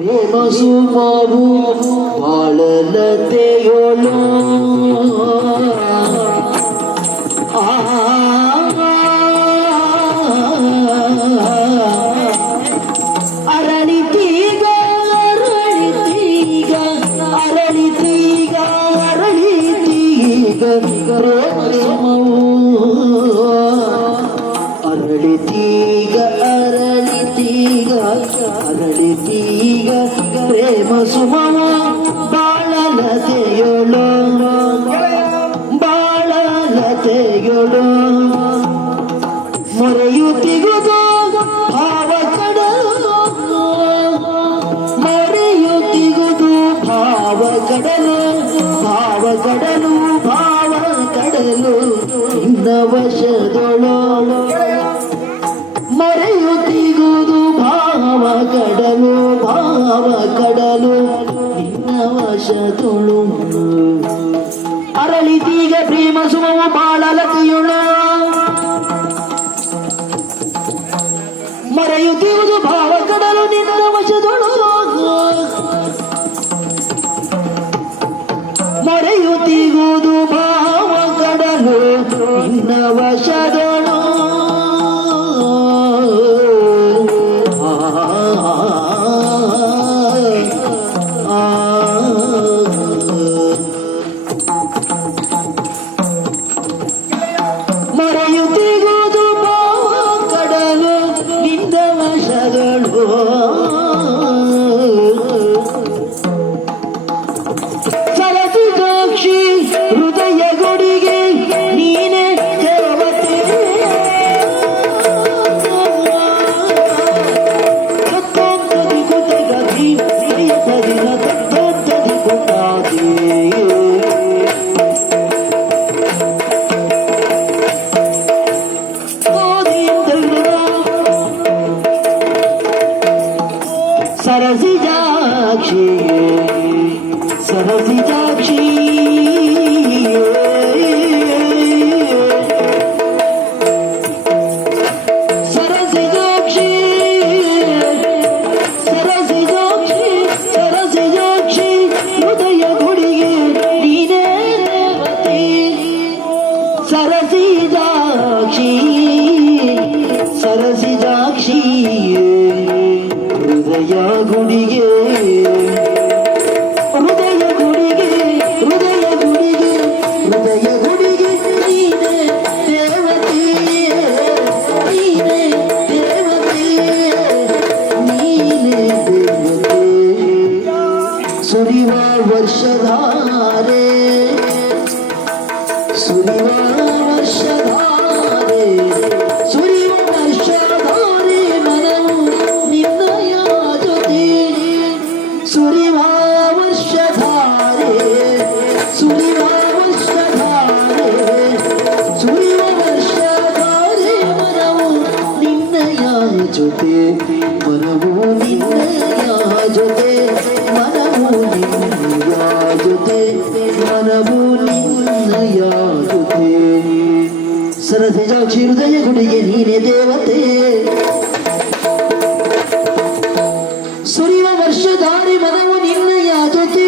ಪ್ರೇಮ ಸುಮವು ಬಾಳಲತೆಯೋಳು ಅರಳಿತೀಗ ಅರಳಿತೀಗ ಅರಳಿತೀಗ ಅರಳಿತೀಗ ಪ್ರೇಮ ಸುಮವು ಅರಳಿತೀಗ ಅರಳಿತೀಗ ಅರಳಿತೀಗ ಪ್ರೇಮ ಸುಮವ ಬಾಳಲತೆಯೋಳು ಬಾಳಲತೆಯೋಳು ಮೊರೆಯುತ್ತಿಗುದು ಭಾವ ಕಡಲು ಮೊರೆಯುತ್ತಿಗುದು ಭಾವ ಕಡಲು ಭಾವ ಕಡಲು ಭಾವ ಕಡಲು ನಿನ್ನ ವಶದೊಳು ಮೊರೆಯುತ್ತಿಗುದು ಭಾವ ಕಡಲು ಭಾವ ಕಡಲು ನಿನ್ನ ವಶದೊಳು ಅರಳಿತೀಗ ಪ್ರೇಮ ಸುಮವು ಬಾಳಲತೆಯೋಳು ಮೊರೆಯುತ್ತಿರುವುದು ಭಾವ ಕಡಲು ನಿನ್ನ ವಶದೊಳು ಮೊರೆಯುತ್ತಿರುವುದು ಭಾವ ಕಡಲು ನಿನ್ನ ವಶದೊಳು ಮೊರೆಯುತ್ತಿರುವುದು ಭಾವ ಕಡಲು ನಿನ್ನ ವಶದೊಳು ಸರಸಿದಾಕ್ಷಿ ಹೃದಯ ಗುಡಿಗೆ ನೀನೆ ದೇವತೆ ತತ್ತೋತ್ತದಿ ಗುತಗತಿ ಹಿರಿಯತದಿನ ತತ್ತೋತ್ತದಿ ಗುತಾದಿ ಸರಸಿಜಾಕ್ಷಿ ಸರಸಿಜಾಕ್ಷಿ ಸರಸಿಜಾಕ್ಷಿ ಸರಸಿಜಾಕ್ಷಿ ಸರಸಿಜಾಕ್ಷಿ ಹೃದಯ ಗುಡಿಗೆ ನೀನೇ ದೇವತೆ ಸರಸಿಜಾಕ್ಷಿ ಸರಸಿಜಾಕ್ಷಿ ಹೃದಯ ಗುಡಿಗೆ ಹೃದಯ ಗುಡಿಗೆ ಹೃದಯ ಗುಡಿಗೆ ಹೃದಯ ಗುಡಿಗೆ ನೀನೆ ದೇವತೆ ನೀನೆ ದೇವತೆ ನೀನೆ ದೇವತೆ ಸುರಿವ ವರ್ಷಧಾರೆ ಸುರಿವ ವರ್ಷಧಾರೆ ಸುರಿವ ವರ್ಷಧಾರೆ ಮನವು ನಿನ್ನಯ ಜೊತೆ ಸುರಿವ ವರ್ಷಧಾರೆ ಸುರಿವ ವರ್ಷಧಾರೆ ಸುರಿವ ವರ್ಷಧಾರೆ ಮನವು ನಿನ್ನಯ ಜೊತೆ ಮನವು ನಿನ್ನಯ ಜೊತೆ ಮನವು ನಿನ್ನಯ ಜೊತೆ ಮನವು ನಿನ್ನಯ ಜೊತೆ ಸರಸಿಜಾಕ್ಷಿ ಹೃದಯ ಗುಡಿಗೆ ನೀನೆ ದೇವತೆ ಸುರಿವ ವರ್ಷಧಾರಿ ಮನವು ನಿನ್ನಯ ಜೊತೆ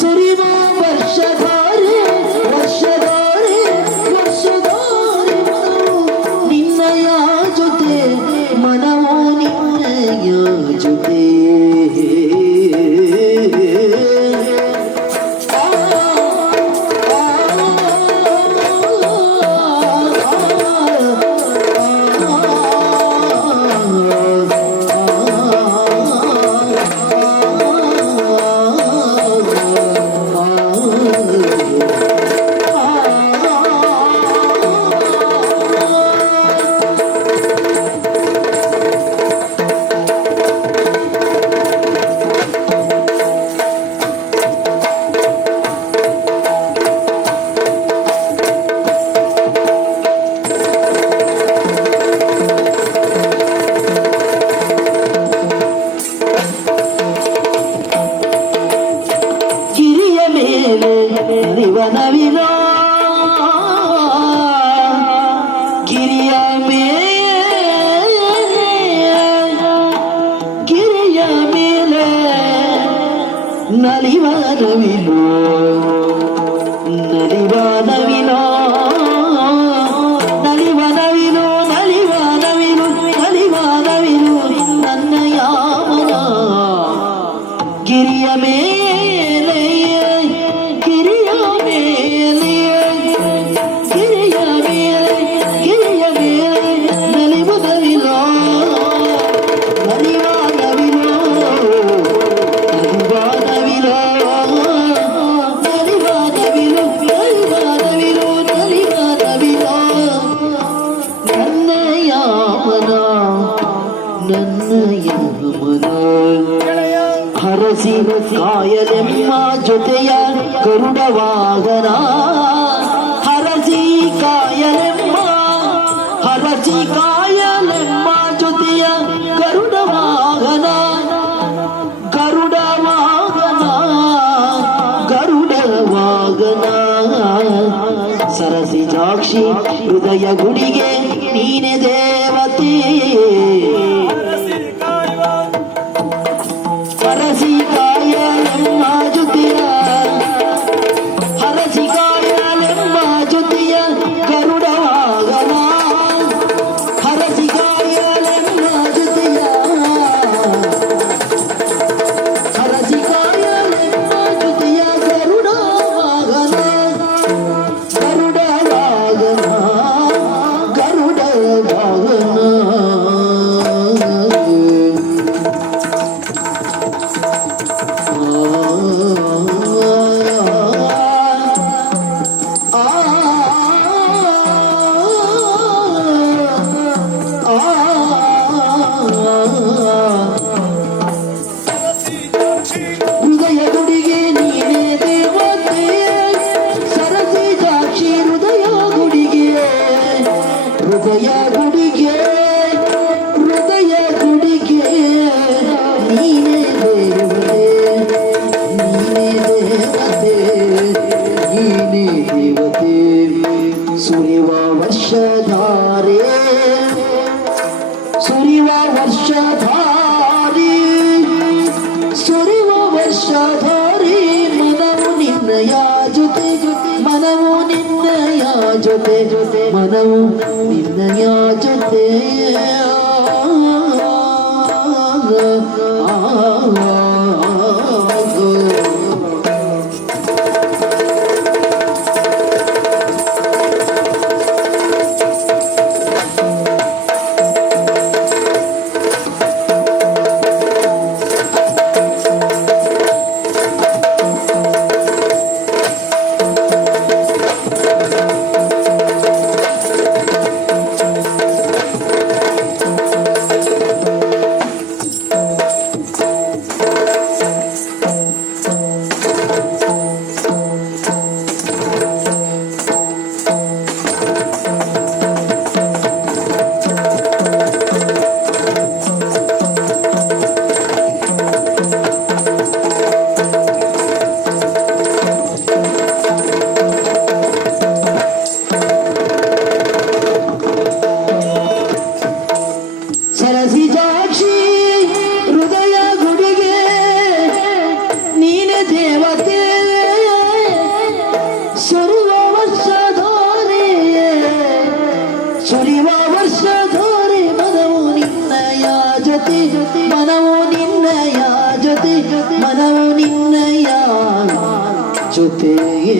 ಸುರಿವ ವರ್ಷಧಾರೆ ವರ್ಷಧಾರೆ ವರ್ಷಧಾರೆ ಮನವು ನಿನ್ನಯ ಜೊತೆ ಮನವು ನಿನ್ನಯ ಜೊತೆ ನಲಿವ ನವಿಲು ನಲಿವ ನವಿಲೋ ನಲಿವ ನವಿಲು ನಲಿವ ನವಿಲು ನಲಿವ ನವಿಲು ನನ್ನ ಯಾಮನ ಗಿರಿಯ ಮೇಲೆ ಗಿರಿಯ ಮೇಲೆ ಗಿರಿಯ ಮೇಲೆ ಗಿರಿಯ ಮೇಲೆ ನಲಿವ ನವಿಲೋ ನಲಿವ ನವಿಲೋ ನಲಿವ ನವಿಲೋ ನಲಿವ ನವಿಲು ನಲಿವ ನವಿಲು ನಲಿವ ನವಿಲೋ ನನ್ನ ಯಾಮನ ನನ್ನ ಯಾಮನ ಹರಸಿ ಕಾಯಲೆಮ್ಮ ಜೊತೆಯ ಗರುಡ ವಾಹನ ಹರಸಿ ಕಾಯಲೆಮ್ಮ ಜೊತೆಯ ಗರುಡ ವಾಹನ ಗರುಡ ವಾಹನ ಗರುಡ ವಾಹನ ಸರಸಿ ಸಾಕ್ಷಿ ಹೃದಯ ಗುಡಿಗೆ ನೀನೆ ದೇವತೆ ಹರಸಿ ಕಾಯಲೆಮ್ಮ ಜೊತೆಯ ಹರಸಿ ಕಾಯಲೆಮ್ಮ ಜೊತೆಯ ಗರುಡ ವಾಹನ ಹರಸಿ ಕಾಯಲೆಮ್ಮ ಜೊತೆಯ ಹರಸಿ ಕಾಯಲೆಮ್ಮ ಜೊತೆಯ ಗರುಡ ವಾಹನ ಗರುಡ ವಾಹನ ಗರುಡ ವಾಹನ ಹೃದಯ ಗುಡಿಗೆ ನೀನೇ ದೇವತೆ ಸರಸಿ ಸಾಕ್ಷಿ ಹೃದಯ ಗುಡಿಗೆ ಹೃದಯ ಗುಡಿಗೆ ಹೃದಯ ಗುಡಿಗೆ ನೀನೇ ದೇವತೆ ನೀನೇ ದೇವತೆ ನೀನೇ ದೇವತೆ ಸುರಿವ ವರ್ಷಧಾರೆ ಸುರಿವ ವರ್ಷಧಾರಿ ಸುರಿವ ವರ್ಷಧಾರಿ ಮನವು ನಿನ್ನಯ ಜೊತೆ ಮನವು ನಿನ್ನಯ ಜೊತೆ ಮನವು ನಿನ್ನಯ ಜೊತೆ ಸರಸಿ ಸಾಕ್ಷಿ ಹೃದಯ ಗುಡಿಗೆ ನೀನೆ ದೇವತೆ ಸುರಿವ ವರ್ಷಧಾರೆ ಸುರಿವ ವರ್ಷಧಾರೆ ಮನವು ನಿನ್ನಯ ಜೊತೆ ಮನವು ನಿನ್ನಯ ಜೊತೆ ಮನವು ನಿನ್ನಯ ಜೊತೆಗೆ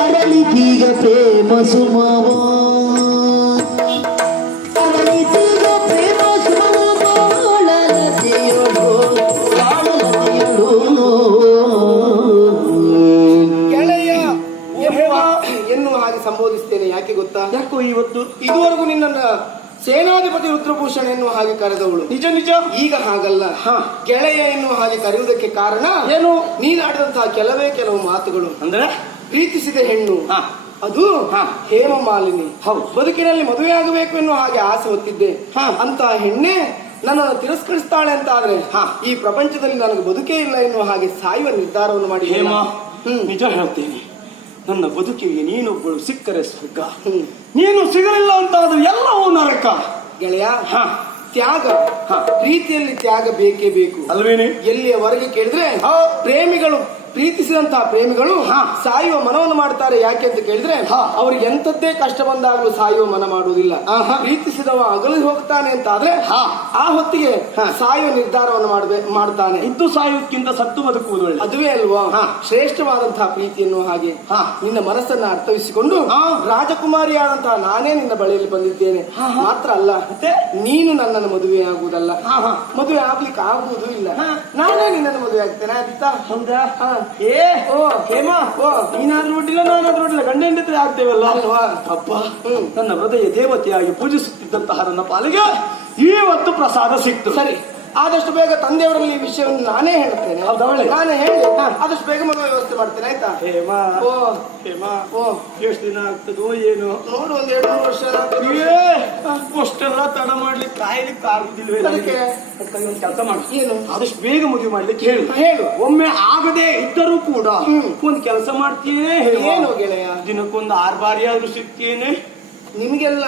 ಅರಳಿತೀಗ ಪ್ರೇಮ ಸುಮವ ಅರಳಿತೀಗ ಪ್ರೇಮ ಸುಮವ ಬಾಳಲತೆಯಳು ಗೆಳೆಯ ಎನ್ನುವ ಹಾಗೆ ಸಂಬೋಧಿಸ್ತೇನೆ. ಯಾಕೆ ಗೊತ್ತಾ? ಯಾಕೋ ಇವತ್ತು ಇದುವರೆಗೂ ನಿನ್ನನ್ನ ಸೇನಾಧಿಪತಿ ರುದ್ರಭೂಷಣ ಎನ್ನುವ ಹಾಗೆ ಕರೆದವಳು. ನಿಜ ನಿಜ. ಈಗ ಹಾಗಲ್ಲ, ಗೆಳೆಯ ಎನ್ನುವ ಹಾಗೆ ಕರೆಯುವುದಕ್ಕೆ ಕಾರಣ ಏನು? ನೀನಾಡಿದಂತಹ ಕೆಲವೇ ಕೆಲವು ಮಾತುಗಳು. ಅಂದ್ರೆ ಪ್ರೀತಿಸಿದ ಹೆಣ್ಣು ಅದು ಹಾ. ಹೇಮಮಾಲಿನಿ. ಹೌದು. ಬದುಕಿನಲ್ಲಿ ಮದುವೆ ಆಗಬೇಕು ಎನ್ನುವ ಹಾಗೆ ಆಸೆ ಹೊತ್ತಿದ್ದೆ. ಹಾ. ಅಂತ ಹೆಣ್ಣೆ ನನ್ನನ್ನು ತಿರಸ್ಕರಿಸ್ತಾಳೆ ಅಂತ ಆದ್ರೆ ಹಾ. ಈ ಪ್ರಪಂಚದಲ್ಲಿ ನನಗೆ ಬದುಕೇ ಇಲ್ಲ ಎನ್ನುವ ಹಾಗೆ ಸಾಯುವ ನಿರ್ಧಾರವನ್ನು ಮಾಡಿ ಹೇಮ, ಹ್ಮ್. ನಿಜ ಹೇಳ್ತೇನೆ, ನನ್ನ ಬದುಕಿಗೆ ನೀನೊಬ್ಬಳು ಸಿಕ್ಕರೆ ಸ್ವರ್ಗ, ಹ್ಮ್. ನೀನು ಸಿಗಲಿಲ್ಲ ಅಂತಾದ್ರೆ ಎಲ್ಲವೂ ನರಕ. ಗೆಳೆಯ, ಹಾ. ತ್ಯಾಗ, ಹಾ. ಪ್ರೀತಿಯಲ್ಲಿ ತ್ಯಾಗ ಬೇಕೇ ಬೇಕು. ಅಲ್ವೇನೆ? ಎಲ್ಲಿಯವರೆಗೆ ಕೇಳಿದ್ರೆ ಹಾ. ಪ್ರೇಮಿಗಳು ಪ್ರೀತಿಸಿದಂತಹ ಪ್ರೇಮಿಗಳು ಹಾ. ಸಾಯುವ ಮನವನ್ನು ಮಾಡ್ತಾರೆ. ಯಾಕೆ ಅಂತ ಕೇಳಿದ್ರೆ ಹಾ. ಅವ್ರಿಗೆ ಎಂತದ್ದೇ ಕಷ್ಟ ಬಂದಾಗಲೂ ಸಾಯುವ ಮನ ಮಾಡುವುದಿಲ್ಲ. ಆಹಾ. ಪ್ರೀತಿಸಿದವ ಅಗಲಿ ಹೋಗ್ತಾನೆ ಅಂತ ಆದ್ರೆ ಹಾ. ಆ ಹೊತ್ತಿಗೆ ಹಾ. ಸಾಯುವ ನಿರ್ಧಾರವನ್ನು ಮಾಡ್ತಾನೆ. ಇದ್ದು ಸಾಯುವುದಕ್ಕಿಂತ ಸತ್ತು ಬದುಕುವುದು ಒಳ್ಳೆ. ಅದುವೇ ಅಲ್ವಾ ಹಾ. ಶ್ರೇಷ್ಠವಾದಂತಹ ಪ್ರೀತಿ ಎನ್ನುವ ಹಾಗೆ. ಹಾ. ನಿನ್ನ ಮನಸ್ಸನ್ನ ಅರ್ಥವಿಸಿಕೊಂಡು ಹಾ. ರಾಜಕುಮಾರಿಯಾದಂತಹ ನಾನೇ ನಿನ್ನ ಬಳಿಯಲ್ಲಿ ಬಂದಿದ್ದೇನೆ. ಮಾತ್ರ ಅಲ್ಲ, ಮತ್ತೆ? ನೀನು ನನ್ನನ್ನು ಮದುವೆ ಆಗುವುದಲ್ಲ, ಹಾ, ಹಾ. ಮದುವೆ ಆಗ್ಲಿಕ್ಕೆ ಆಗುವುದೂ ಇಲ್ಲ. ಹಾ. ನಾನೇ ನಿನ್ನನ್ನು ಮದುವೆ ಆಗ್ತೇನೆ ಆಯ್ತಾ? ಹೌದಾ? ಹಾ. ಏ ಹೇಮ, ನೀನಾದ್ರೂ ಒಡ್ಡಿಲ್ಲ ನಾನಾದ್ರೂ ಒಡ್ಡಿಲ್ಲ, ಗಂಡ ಹೆಂಡತಿ ಆಗ್ತೇವಲ್ಲ ಅಲ್ವಾ? ಅಪ್ಪ, ಹ್ಮ್. ನನ್ನ ಹೃದಯ ದೇವತೆಯಾಗಿ ಪೂಜಿಸುತ್ತಿದ್ದಂತಹ ನನ್ನ ಪಾಲಿಗೆ ಇವತ್ತು ಪ್ರಸಾದ ಸಿಕ್ತು. ಸರಿ, ಆದಷ್ಟು ಬೇಗ ತಂದೆಯವರಲ್ಲಿ ಈ ವಿಷಯವನ್ನು ನಾನೇ ಹೇಳ್ತೇನೆ. ಹೌದಾ? ಒಳ್ಳೆ. ನಾನೇ ಹೇಳಿ ಆದಷ್ಟು ಬೇಗ ಮದುವೆ ವ್ಯವಸ್ಥೆ ಮಾಡ್ತೇನೆ ಆಯ್ತಾ? ಹೇಮ, ಓ ಹೇಮ, ಓ ಎಷ್ಟು ದಿನ ಆಗ್ತದೋ ಏನು? ನೋಡು, ಒಂದ್ 2-3 ವರ್ಷ. ಅಷ್ಟೆಲ್ಲ ತಡ ಮಾಡ್ಲಿಕ್ಕೆ ಕಾಯ್ಲಿಕ್ಕೆ ಆಗುದಿಲ್ವೇ ಅದಕ್ಕೆ? ಒಂದು ಕೆಲಸ ಮಾಡು, ಏನು? ಆದಷ್ಟು ಬೇಗ ಮದುವೆ ಮಾಡ್ಲಿಕ್ಕೆ ಹೇಳು. ಹೇಳು. ಒಮ್ಮೆ ಆಗದೆ ಇದ್ದರೂ ಕೂಡ ಹ್ಮ್. ಒಂದು ಕೆಲಸ ಮಾಡ್ತೀಯೇ? ಏನು ಗೆಳೆಯ? ದಿನಕ್ಕೊಂದು 6 ಬಾರಿ ಆದ್ರೂ ಸಿಗ್ತೇನೆ. ನಿಮಗೆಲ್ಲ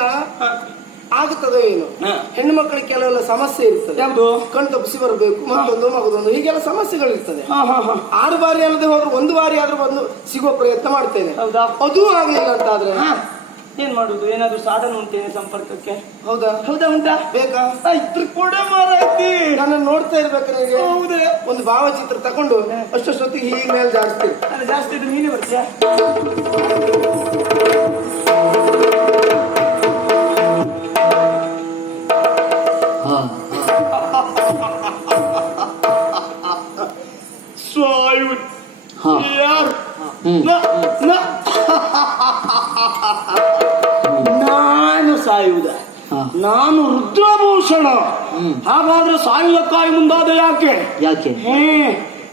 ಆಗುತ್ತದೋ ಏನು? ಹಾ. ಹೆಣ್ಣು ಮಕ್ಕಳಿಗೆ ಕೆಲವೆಲ್ಲ ಸಮಸ್ಯೆ ಇರ್ತದೆ. ಯಾವುದು? ಕಣ್ ತಪ್ಪಿಸಿ ಬರಬೇಕು, ಮತ್ತೊಂದು ಮಗದೊಂದು, ಹೀಗೆಲ್ಲ ಸಮಸ್ಯೆಗಳಿರ್ತದೆ. ಹಾ, ಹಾ, ಹಾ. 6 ಬಾರಿ ಅಲ್ಲದೆ ಹೋದ್ರೆ 1 ಬಾರಿ ಆದ್ರೂ ಬಂದು ಸಿಗುವ ಪ್ರಯತ್ನ ಮಾಡ್ತೇನೆ. ಹೌದಾ? ಅದೂ ಆಗ್ಲಿಲ್ಲ ಅಂತ ಆದ್ರೆ ಹಾ. ಏನ್ ಮಾಡುದು? ಏನಾದ್ರು ಸಾಧನ ಉಂಟೇನೆ ಸಂಪರ್ಕಕ್ಕೆ? ಹೌದಾ? ಹೌದಾ? ಉಂಟಾ? ಬೇಕಾ? ಇದ್ರ ಕೂಡ ಮಾರಾಯ್ತಿ. ನನ್ನನ್ನು ನೋಡ್ತಾ ಇರ್ಬೇಕು ನಿನಗೆ. ಹೌದೇ? ಒಂದು ಭಾವಚಿತ್ರ ತಕೊಂಡು ಅಷ್ಟೊತ್ತಿಗೆ ಹೀಗೆ ಮೇಲೆ ಜಾಡಿಸ್ತೀನಿ. ಅಲ್ಲ, ಜಾಸ್ತಿ ಇದ್ರೆ ನೀನೇ ಬರ್ತೀಯಾ? ಹಾ. ಸಾಯು ಹಾ. ಯಾರು? ಹ್ಮ್. ನಾನು ಸಾಯುವುದ? ಹಾ. ನಾನು ರುದ್ರಭೂಷಣ. ಹ್ಮ್. ಹಾಗಾದ್ರೆ ಸಾಯುವುದಕ್ಕಾಗಿ ಮುಂದಾದ ಯಾಕೆ? ಯಾಕೆ?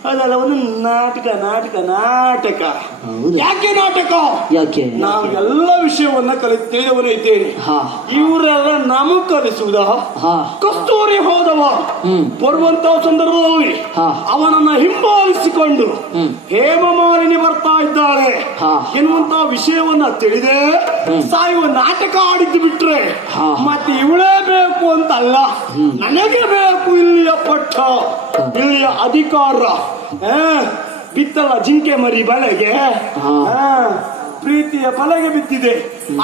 ಅದಲ್ಲ, ಒಂದು ನಾಟಕ ನಾಟಕ ನಾಟಕ. ಹೌದಾ? ಯಾಕೆ ನಾಟಕ? ಯಾಕೆ? ನಾವು ಎಲ್ಲ ವಿಷಯವನ್ನ ತಿಳಿದವನು ಇದ್ದೇನೆ. ಹಾ. ಇವರೆಲ್ಲ ನಮಗ್ ಕಲಿಸುವುದ? ಹಾ. ಕಸ್ತೂರಿ ಹೋದವ ಹ್ಮ್. ಬರುವಂತ ಸಂದರ್ಭದಲ್ಲಿ ಹಾ. ಅವನನ್ನ ಹಿಂಬಾಲಿಸಿಕೊಂಡು ಹ್ಮ್. ಹೇಮಮಾಲಿನಿ ಬರ್ತಾ ಇದ್ದಾಳೆ ಹಾ. ಎನ್ನುವಂತ ವಿಷಯವನ್ನ ತಿಳಿದೆ ಸಾಯುವ ನಾಟಕ ಆಡಿದ್ದು ಬಿಟ್ರೆ ಹಾ. ಮತ್ತೆ ಇವಳೇ ಬೇಕು ಅಂತಲ್ಲ, ನನಗೆ ಬೇಕು ಇಲ್ಲಿಯ ಪಟ್ಟ, ಇಲ್ಲಿಯ ಅಧಿಕಾರ. ಬಿತ್ತಲ್ಲ ಜಿಂಕೆ ಮರಿ ಬಲೆಗೆ, ಹಾ. ಪ್ರೀತಿಯ ಬಲೆಗೆ ಬಿದ್ದಿದೆ.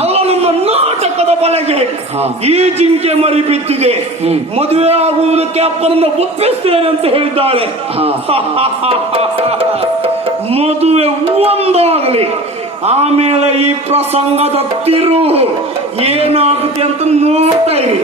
ಅಲ್ಲ, ನಮ್ಮ ನಾಟಕದ ಬಲೆಗೆ ಹಾ. ಈ ಜಿಂಕೆ ಮರಿ ಬಿದ್ದಿದೆ. ಮದುವೆ ಆಗುವುದಕ್ಕೆ ಅಪ್ಪನನ್ನ ಒಪ್ಪಿಸ್ತೇನೆ ಅಂತ ಹೇಳಿದ್ದಾಳೆ. ಹಾ. ಮದುವೆ ಒಂದಾಗಲಿ, ಆಮೇಲೆ ಈ ಪ್ರಸಂಗದ ತಿರು ಏನಾಗುತ್ತೆ ಅಂತ ನೋಡ್ತಾ ಇರಿ.